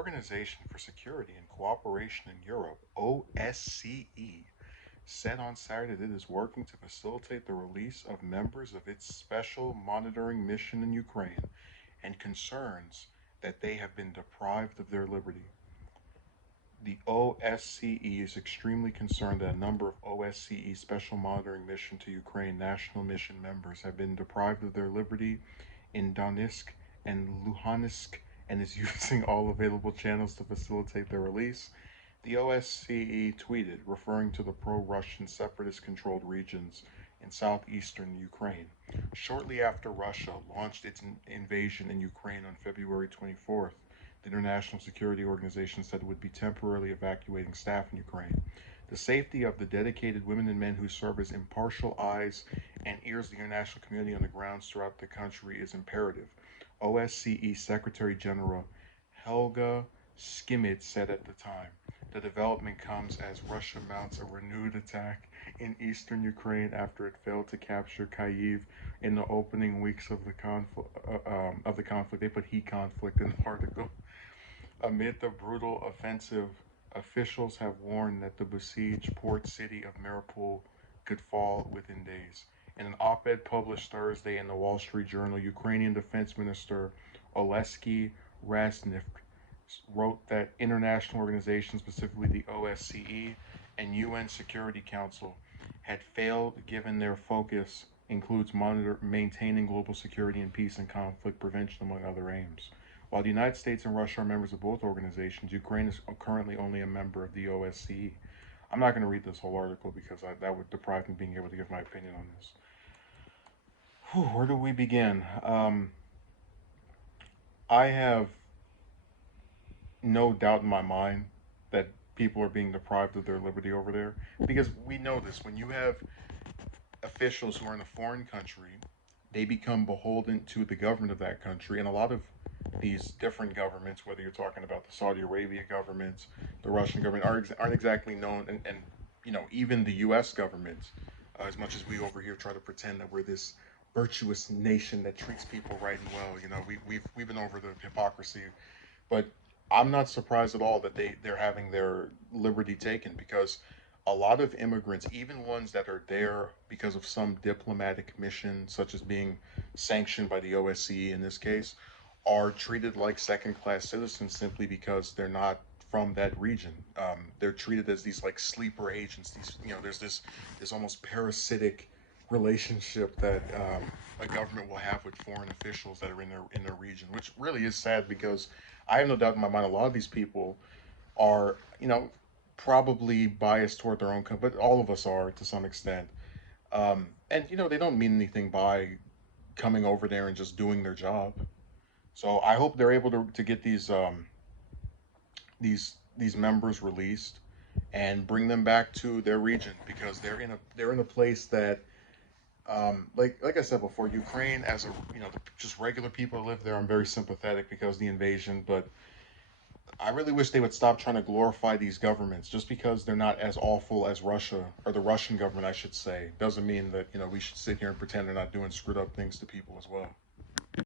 Organization for Security and Cooperation in Europe, OSCE, said on Saturday that it is working to facilitate the release of members of its special monitoring mission in Ukraine and concerns that they have been deprived of their liberty. The OSCE is extremely concerned that a number of OSCE Special Monitoring Mission to Ukraine national mission members have been deprived of their liberty in Donetsk and Luhansk and is using all available channels to facilitate their release. The OSCE tweeted, referring to the pro-Russian separatist-controlled regions in southeastern Ukraine. Shortly after Russia launched its invasion in Ukraine on February 24th, the International Security Organization said it would be temporarily evacuating staff in Ukraine. The safety of the dedicated women and men who serve as impartial eyes and ears of the international community on the grounds throughout the country is imperative. OSCE Secretary General Helga Skimmett said at the time. The development comes as Russia mounts a renewed attack in eastern Ukraine after it failed to capture Kyiv in the opening weeks of the conflict. They put heat conflict in the article. Amid the brutal offensive, officials have warned that the besieged port city of Mariupol could fall within days. In an op-ed published Thursday in the Wall Street Journal, Ukrainian Defense Minister OSCE Raznik wrote that international organizations, specifically the OSCE and UN Security Council, had failed given their focus includes maintaining global security and peace and conflict prevention, among other aims. While the United States and Russia are members of both organizations, Ukraine is currently only a member of the OSCE. I'm not going to read this whole article because that would deprive me of being able to give my opinion on this. Where do we begin? I have no doubt in my mind that people are being deprived of their liberty over there because we know this. When you have officials who are in a foreign country, they become beholden to the government of that country, and a lot of these different governments, whether you're talking about the Saudi Arabia governments, the Russian government, aren't exactly known, and even the U.S. government, as much as we over here try to pretend that we're this virtuous nation that treats people right and well, we've been over the hypocrisy, but I'm not surprised at all that they're having their liberty taken because a lot of immigrants, even ones that are there because of some diplomatic mission, such as being sanctioned by the OSCE in this case, are treated like second-class citizens simply because they're not from that region. They're treated as these like sleeper agents. There's this almost parasitic relationship that a government will have with foreign officials that are in their region, which really is sad because I have no doubt in my mind a lot of these people are probably biased toward their own country, but all of us are to some extent. And they don't mean anything by coming over there and just doing their job. So I hope they're able to get these members released and bring them back to their region because they're in a place that like I said before, Ukraine as a just regular people who live there, I'm very sympathetic because of the invasion, but I really wish they would stop trying to glorify these governments. Just because they're not as awful as Russia, or the Russian government I should say, doesn't mean that we should sit here and pretend they're not doing screwed up things to people as well.